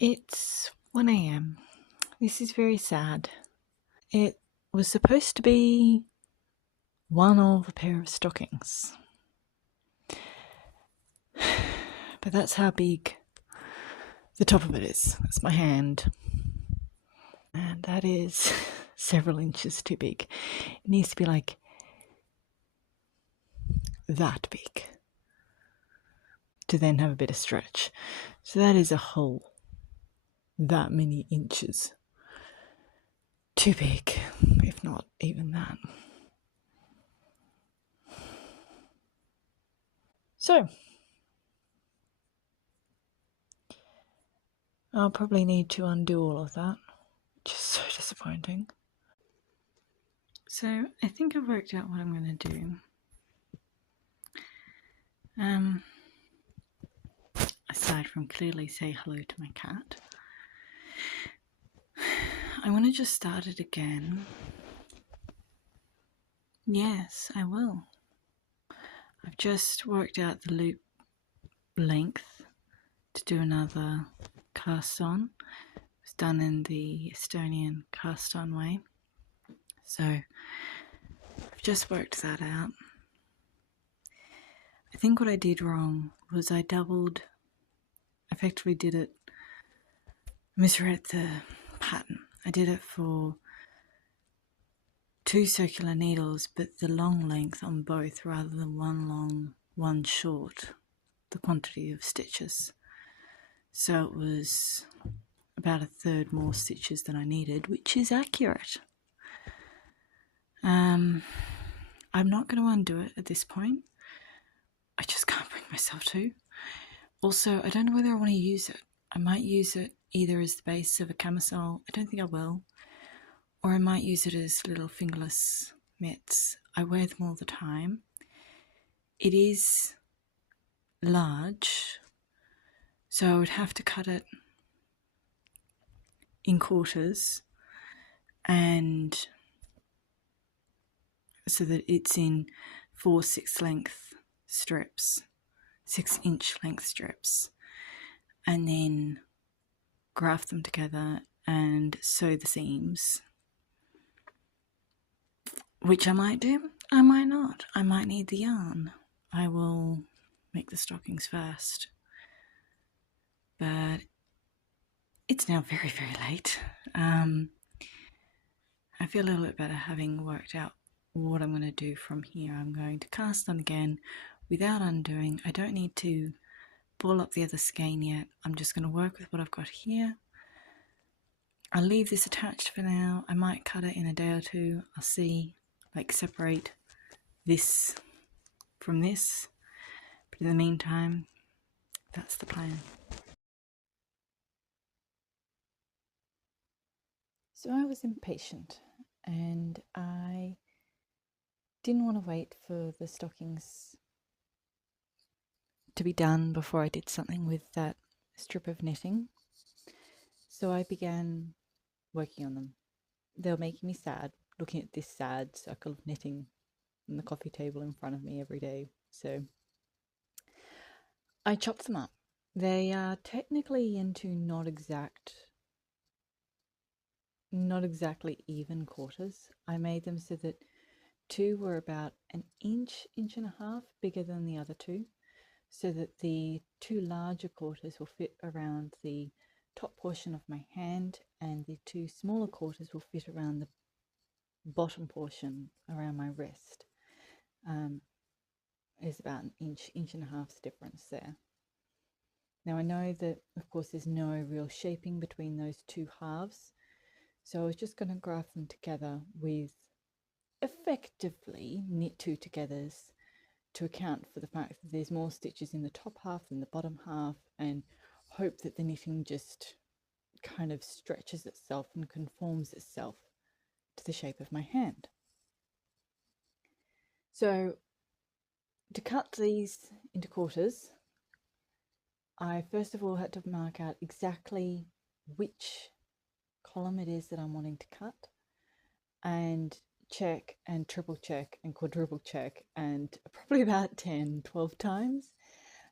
It's 1 a.m. This is very sad. It was supposed to be one of a pair of stockings. But that's how big the top of it is. That's my hand. And that is several inches too big. It needs to be like that big to then have a bit of stretch. So that is a hole that many inches too big, if not even that. So I'll probably need to undo all of that, which is so disappointing. So I think I've worked out what I'm going to do. Aside from clearly say hello to my cat, I want to just start it again. Yes, I will. I've just worked out the loop length to do another cast on. It's done in the Estonian cast on way. So I've just worked that out. I think what I did wrong was I effectively did it, misread the pattern. I did it for 2 circular needles, but the long length on both rather than one long, one short, the quantity of stitches. So it was about 1/3 more stitches than I needed, which is accurate. I'm not going to undo it at this point. I just can't bring myself to. Also, I don't know whether I want to use it. I might use it either as the base of a camisole. I don't think I will. Or I might use it as little fingerless mitts. I wear them all the time. It is large, so I would have to cut it in quarters, and so that it's in 4 6-inch length strips, and then graft them together and sew the seams, which I might do, I might not. I might need the yarn. I will make the stockings first. But it's now very, very late. I feel a little bit better having worked out what I'm going to do from here. I'm going to cast on again without undoing. I don't need to ball up the other skein yet. I'm just going to work with what I've got here. I'll leave this attached for now. I might cut it in a day or two. I'll see, like separate this from this. But in the meantime, that's the plan. So I was impatient and I didn't want to wait for the stockings to be done before I did something with that strip of knitting. So I began working on them. They were making me sad, looking at this sad circle of knitting on the coffee table in front of me every day. So I chopped them up. They are technically into not exactly even quarters. I made them so that 2 were about 1 inch, 1.5 inches bigger than the other 2, so that the 2 larger quarters will fit around the top portion of my hand, and the 2 smaller quarters will fit around the bottom portion around my wrist. There's about 1 inch, 1.5 inches difference there. Now I know that of course there's no real shaping between those 2 halves, so I was just going to graft them together with effectively knit 2 togethers to account for the fact that there's more stitches in the top half than the bottom half, and hope that the knitting just kind of stretches itself and conforms itself to the shape of my hand. So to cut these into quarters, I first of all had to mark out exactly which column it is that I'm wanting to cut, and check and triple check and quadruple check, and probably about 10-12 times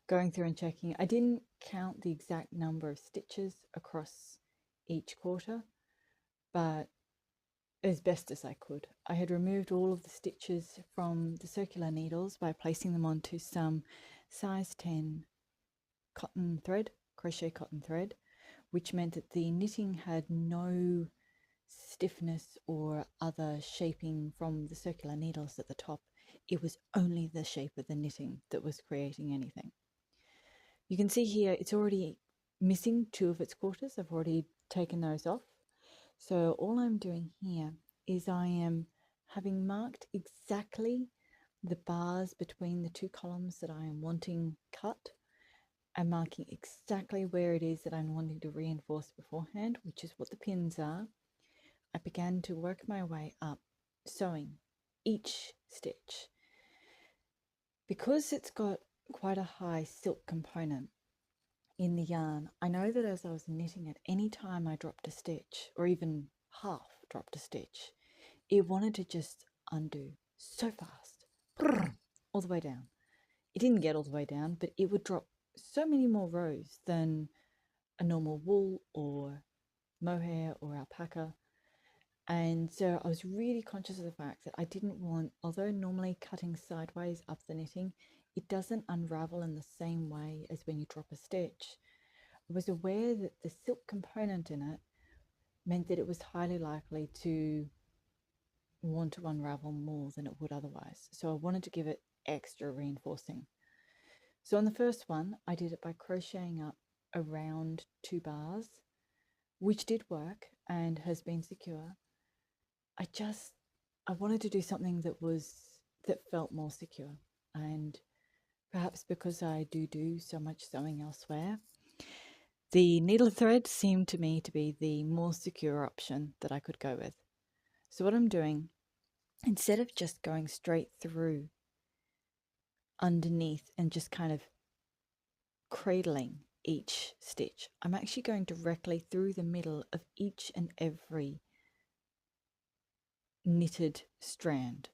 going through and checking. I didn't count the exact number of stitches across each quarter, but as best as I could. I had removed all of the stitches from the circular needles by placing them onto some size 10 cotton thread, crochet cotton thread, which meant that the knitting had no stiffness or other shaping from the circular needles at the top. It was only the shape of the knitting that was creating anything. You can see here it's already missing 2 of its quarters. I've already taken those off. So all I'm doing here is I am having marked exactly the bars between the 2 columns that I am wanting cut. I'm marking exactly where it is that I'm wanting to reinforce beforehand, which is what the pins are. I began to work my way up, sewing each stitch. Because it's got quite a high silk component in the yarn, I know that as I was knitting it, any time I dropped a stitch, or even half dropped a stitch, it wanted to just undo so fast, all the way down. It didn't get all the way down, but it would drop so many more rows than a normal wool or mohair or alpaca. And so I was really conscious of the fact that I didn't want, although normally cutting sideways up the knitting, it doesn't unravel in the same way as when you drop a stitch. I was aware that the silk component in it meant that it was highly likely to want to unravel more than it would otherwise. So I wanted to give it extra reinforcing. So on the first one, I did it by crocheting up around 2 bars, which did work and has been secure. I wanted to do something that felt more secure, and perhaps because I do so much sewing elsewhere, the needle thread seemed to me to be the more secure option that I could go with. So what I'm doing, instead of just going straight through underneath and just kind of cradling each stitch, I'm actually going directly through the middle of each and every knitted strand.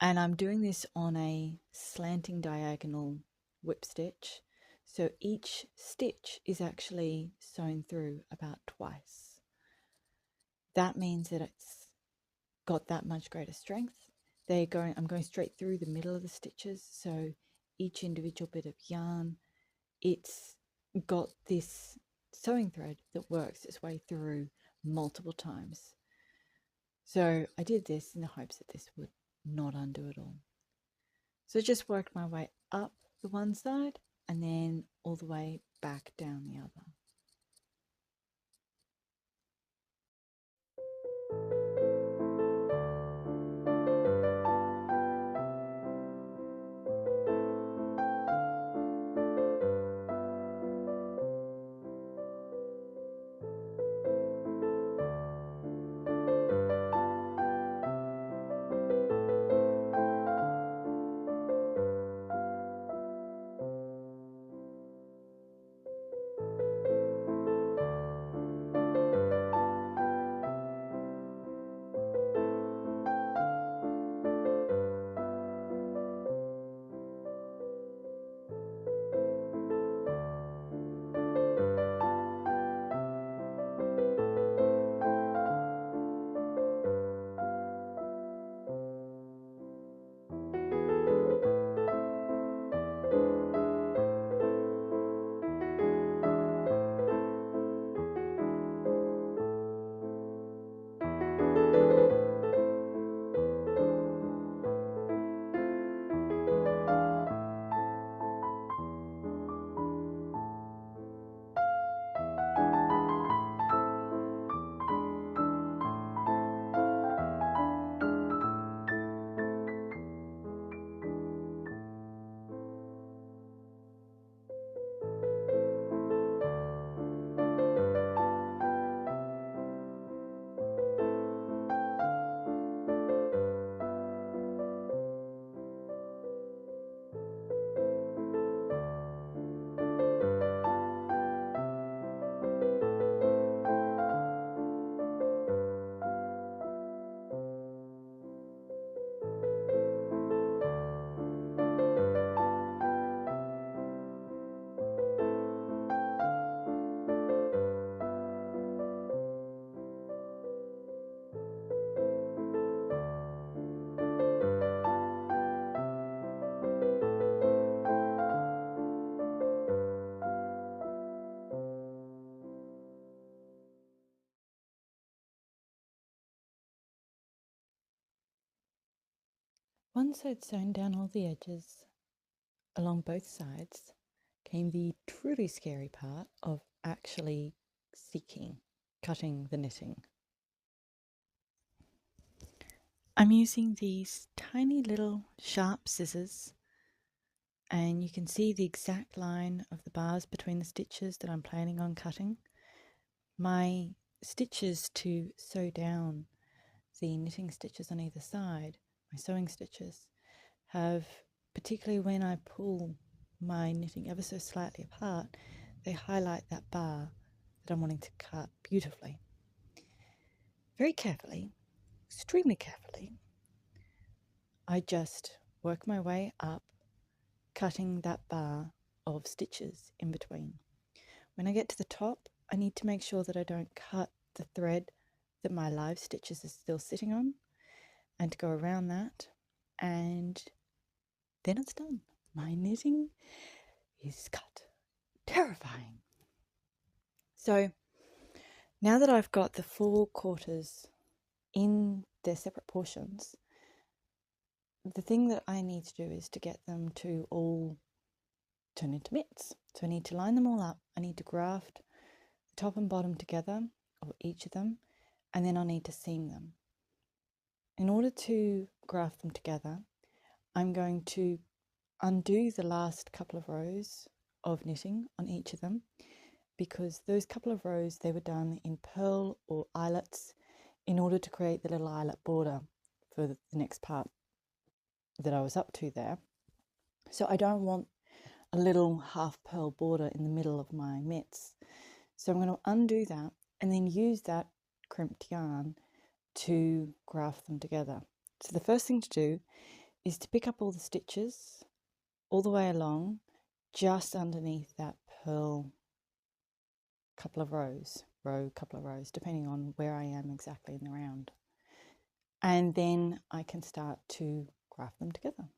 And I'm doing this on a slanting diagonal whip stitch. So each stitch is actually sewn through about twice. That means that it's got that much greater strength. I'm going straight through the middle of the stitches. So each individual bit of yarn, it's got this sewing thread that works its way through multiple times. So I did this in the hopes that this would not undo at all. So I just worked my way up the one side and then all the way back down the other. Once I'd sewn down all the edges along both sides, came the truly scary part of actually cutting the knitting. I'm using these tiny little sharp scissors, and you can see the exact line of the bars between the stitches that I'm planning on cutting. My stitches to sew down the knitting stitches on either side, my sewing stitches, have, particularly when I pull my knitting ever so slightly apart, they highlight that bar that I'm wanting to cut beautifully. Very carefully, extremely carefully, I just work my way up, cutting that bar of stitches in between. When I get to the top, I need to make sure that I don't cut the thread that my live stitches are still sitting on, and to go around that, and then it's done. My knitting is cut. Terrifying. So now that I've got the 4 quarters in their separate portions, the thing that I need to do is to get them to all turn into mitts. So I need to line them all up. I need to graft the top and bottom together of each of them, and then I need to seam them. In order to graft them together, I'm going to undo the last couple of rows of knitting on each of them, because those couple of rows, they were done in purl or eyelets in order to create the little eyelet border for the next part that I was up to there. So I don't want a little half purl border in the middle of my mitts. So I'm going to undo that and then use that crimped yarn to graft them together. So the first thing to do is to pick up all the stitches all the way along just underneath that purl couple of rows, depending on where I am exactly in the round. And then I can start to graft them together.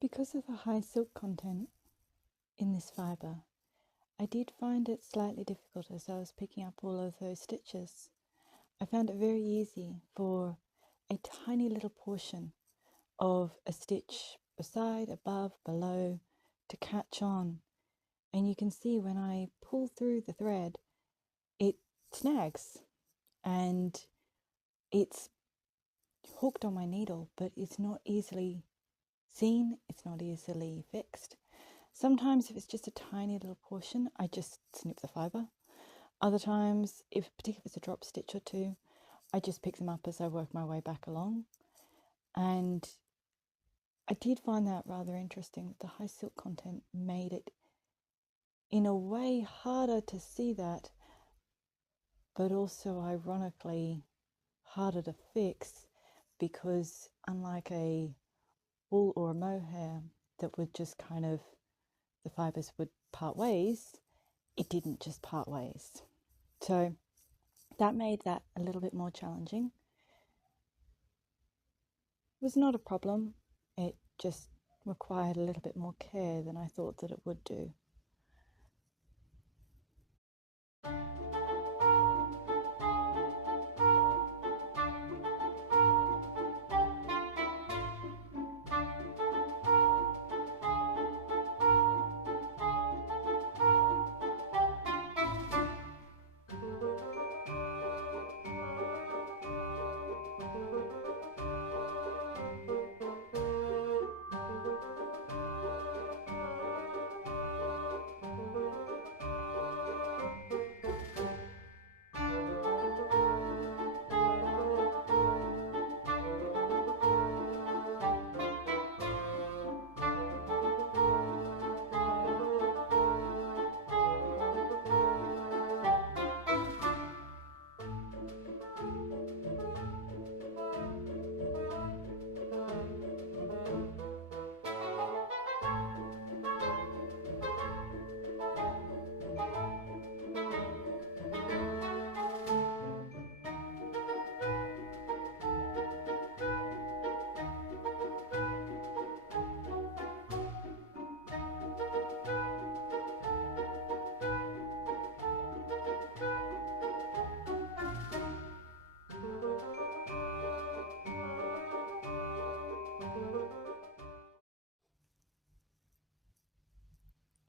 Because of the high silk content in this fibre, I did find it slightly difficult as I was picking up all of those stitches. I found it very easy for a tiny little portion of a stitch beside, above, below to catch on. And you can see when I pull through the thread, it snags and it's hooked on my needle, but it's not easily seen, it's not easily fixed. Sometimes if it's just a tiny little portion, I just snip the fibre. Other times, particularly if it's a drop stitch or two, I just pick them up as I work my way back along. And I did find that rather interesting. The high silk content made it in a way harder to see that, but also ironically harder to fix, because unlike a wool or a mohair that would just kind of, the fibres would part ways, it didn't just part ways. So that made that a little bit more challenging. It was not a problem, it just required a little bit more care than I thought that it would do.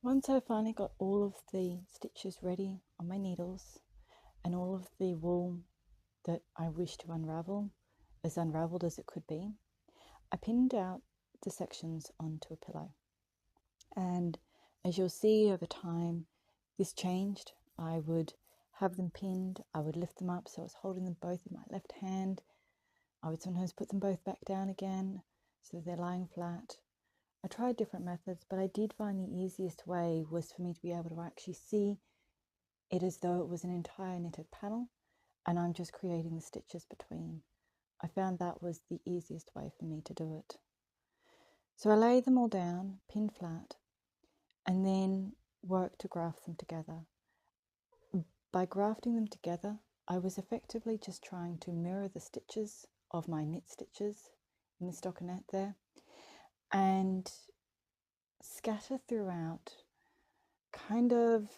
Once I finally got all of the stitches ready on my needles and all of the wool that I wished to unravel, as unraveled as it could be, I pinned out the sections onto a pillow. And as you'll see over time, this changed. I would have them pinned, I would lift them up so I was holding them both in my left hand. I would sometimes put them both back down again so that they're lying flat. I tried different methods, but I did find the easiest way was for me to be able to actually see it as though it was an entire knitted panel and I'm just creating the stitches between. I found that was the easiest way for me to do it. So I laid them all down, pinned flat, and then worked to graft them together. By grafting them together, I was effectively just trying to mirror the stitches of my knit stitches in the stockinette there and scatter throughout kind of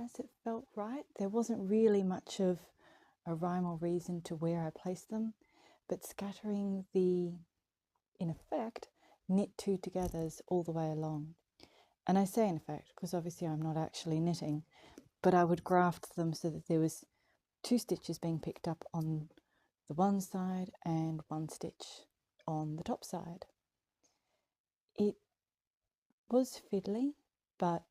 as it felt right. There wasn't really much of a rhyme or reason to where I placed them, but scattering the, in effect, knit two togethers all the way along. And I say in effect because obviously I'm not actually knitting, but I would graft them so that there was two stitches being picked up on the one side and one stitch on the top side. It was fiddly, but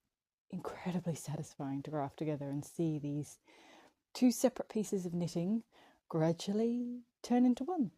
incredibly satisfying to graft together and see these two separate pieces of knitting gradually turn into one.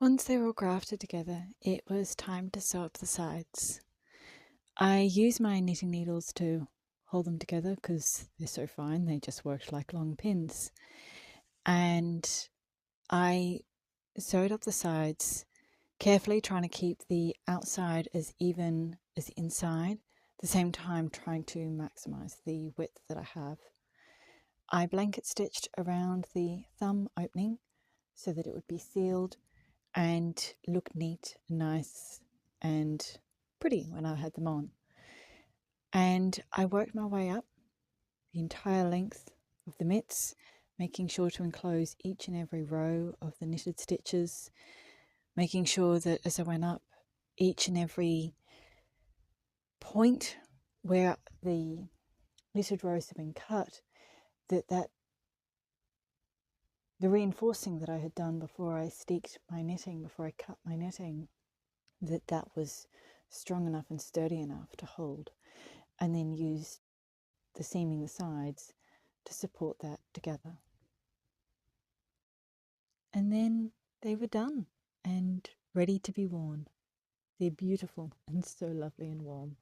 Once they were all grafted together, it was time to sew up the sides. I used my knitting needles to hold them together because they're so fine, they just worked like long pins. And I sewed up the sides, carefully trying to keep the outside as even as the inside, at the same time trying to maximize the width that I have. I blanket stitched around the thumb opening so that it would be sealed and look neat and nice and pretty when I had them on. And I worked my way up the entire length of the mitts, making sure to enclose each and every row of the knitted stitches, making sure that as I went up, each and every point where the knitted rows had been cut, that the reinforcing that I had done before I steeked my knitting, before I cut my knitting, that was strong enough and sturdy enough to hold, and then used the seaming the sides to support that together. And then they were done and ready to be worn. They're beautiful and so lovely and warm.